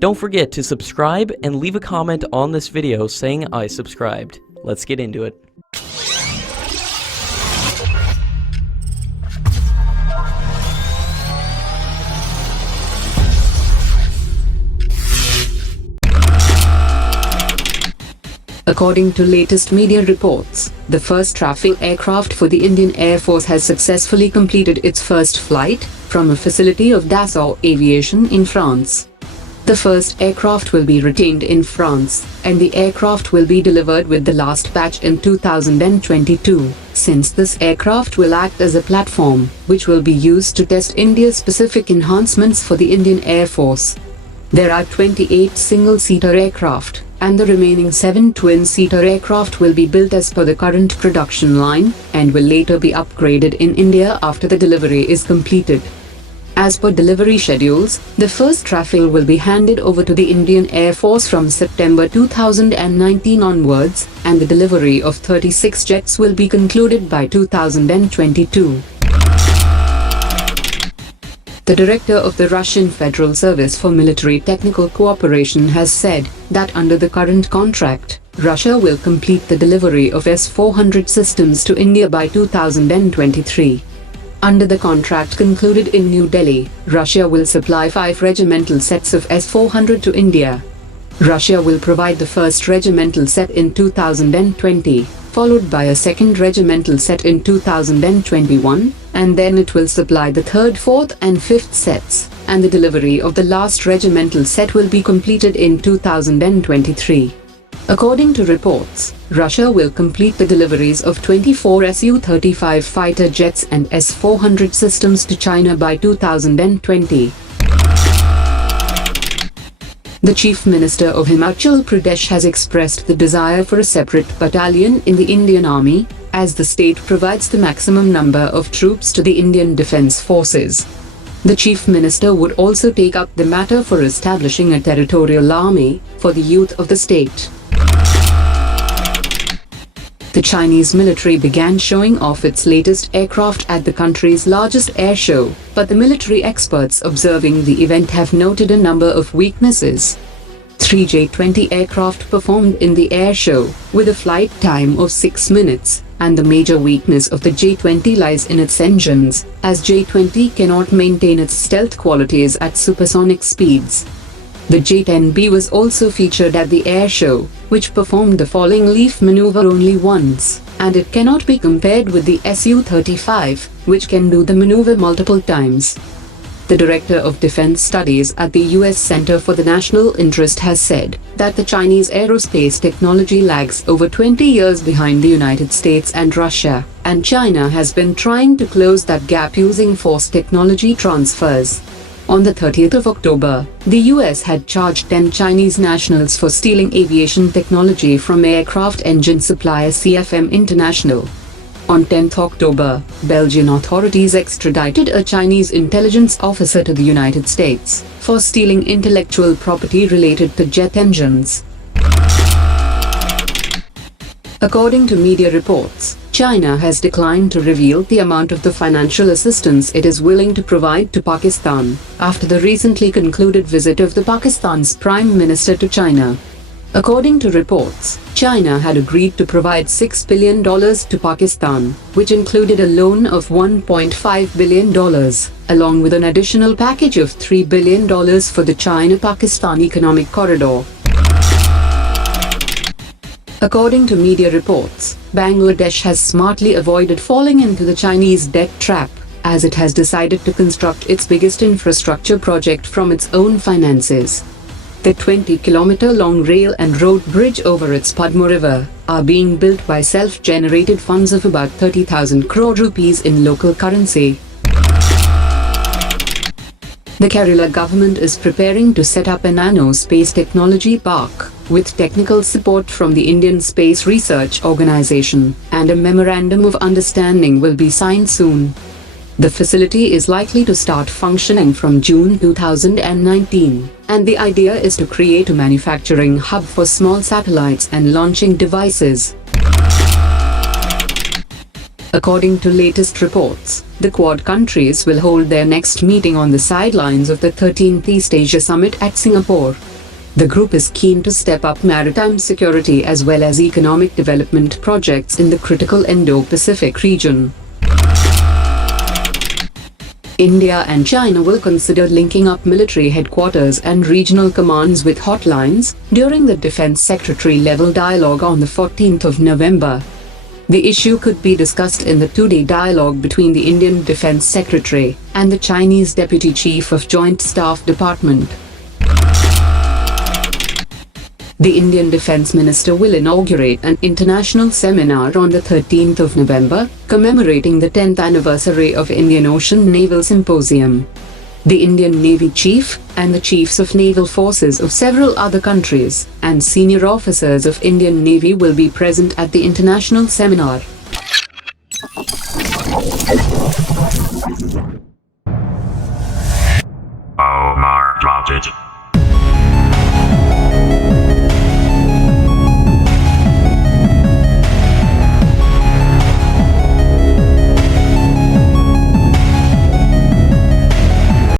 Don't forget to subscribe and leave a comment on this video saying I subscribed. Let's get into it. According to latest media reports, the first Rafale aircraft for the Indian Air Force has successfully completed its first flight from a facility of Dassault Aviation in France. The first aircraft will be retained in France, and the aircraft will be delivered with the last batch in 2022, since this aircraft will act as a platform, which will be used to test India-specific enhancements for the Indian Air Force. There are 28 single-seater aircraft, and the remaining 7 twin-seater aircraft will be built as per the current production line, and will later be upgraded in India after the delivery is completed. As per delivery schedules, the first Rafale will be handed over to the Indian Air Force from September 2019 onwards, and the delivery of 36 jets will be concluded by 2022. The director of the Russian Federal Service for Military Technical Cooperation has said that under the current contract, Russia will complete the delivery of S-400 systems to India by 2023. Under the contract concluded in New Delhi, Russia will supply 5 regimental sets of S-400 to India. Russia will provide the first regimental set in 2020, followed by a second regimental set in 2021, and then it will supply the third, fourth and fifth sets, and the delivery of the last regimental set will be completed in 2023. According to reports, Russia will complete the deliveries of 24 Su-35 fighter jets and S-400 systems to China by 2020. The Chief Minister of Himachal Pradesh has expressed the desire for a separate battalion in the Indian Army, as the state provides the maximum number of troops to the Indian Defence Forces. The Chief Minister would also take up the matter for establishing a territorial army for the youth of the state. The Chinese military began showing off its latest aircraft at the country's largest air show, but the military experts observing the event have noted a number of weaknesses. 3 J-20 aircraft performed in the air show, with a flight time of 6 minutes, and the major weakness of the J-20 lies in its engines, as J-20 cannot maintain its stealth qualities at supersonic speeds. The J-10B was also featured at the air show, which performed the falling leaf maneuver only once, and it cannot be compared with the Su-35, which can do the maneuver multiple times. The Director of Defense Studies at the US Center for the National Interest has said that the Chinese aerospace technology lags over 20 years behind the United States and Russia, and China has been trying to close that gap using forced technology transfers. On the 30th of October, the US had charged 10 Chinese nationals for stealing aviation technology from aircraft engine supplier CFM International. On 10th October, Belgian authorities extradited a Chinese intelligence officer to the United States for stealing intellectual property related to jet engines. According to media reports, China has declined to reveal the amount of the financial assistance it is willing to provide to Pakistan after the recently concluded visit of the Pakistan's Prime Minister to China. According to reports, China had agreed to provide $6 billion to Pakistan, which included a loan of $1.5 billion, along with an additional package of $3 billion for the China-Pakistan Economic Corridor. According to media reports, Bangladesh has smartly avoided falling into the Chinese debt trap, as it has decided to construct its biggest infrastructure project from its own finances. The 20-kilometer-long rail and road bridge over its Padma River are being built by self-generated funds of about 30,000 crore rupees in local currency. The Kerala government is preparing to set up a nano-space technology park, with technical support from the Indian Space Research Organisation, and a memorandum of understanding will be signed soon. The facility is likely to start functioning from June 2019, and the idea is to create a manufacturing hub for small satellites and launching devices. According to latest reports, the Quad countries will hold their next meeting on the sidelines of the 13th East Asia Summit at Singapore. The group is keen to step up maritime security as well as economic development projects in the critical Indo-Pacific region. India and China will consider linking up military headquarters and regional commands with hotlines during the Defense Secretary level dialogue on the 14th of November. The issue could be discussed in the two-day dialogue between the Indian Defense Secretary and the Chinese Deputy Chief of Joint Staff Department. The Indian Defence Minister will inaugurate an international seminar on the 13th of November, commemorating the 10th anniversary of Indian Ocean Naval Symposium. The Indian Navy Chief and the chiefs of naval forces of several other countries and senior officers of Indian Navy will be present at the international seminar. Omar dropped it.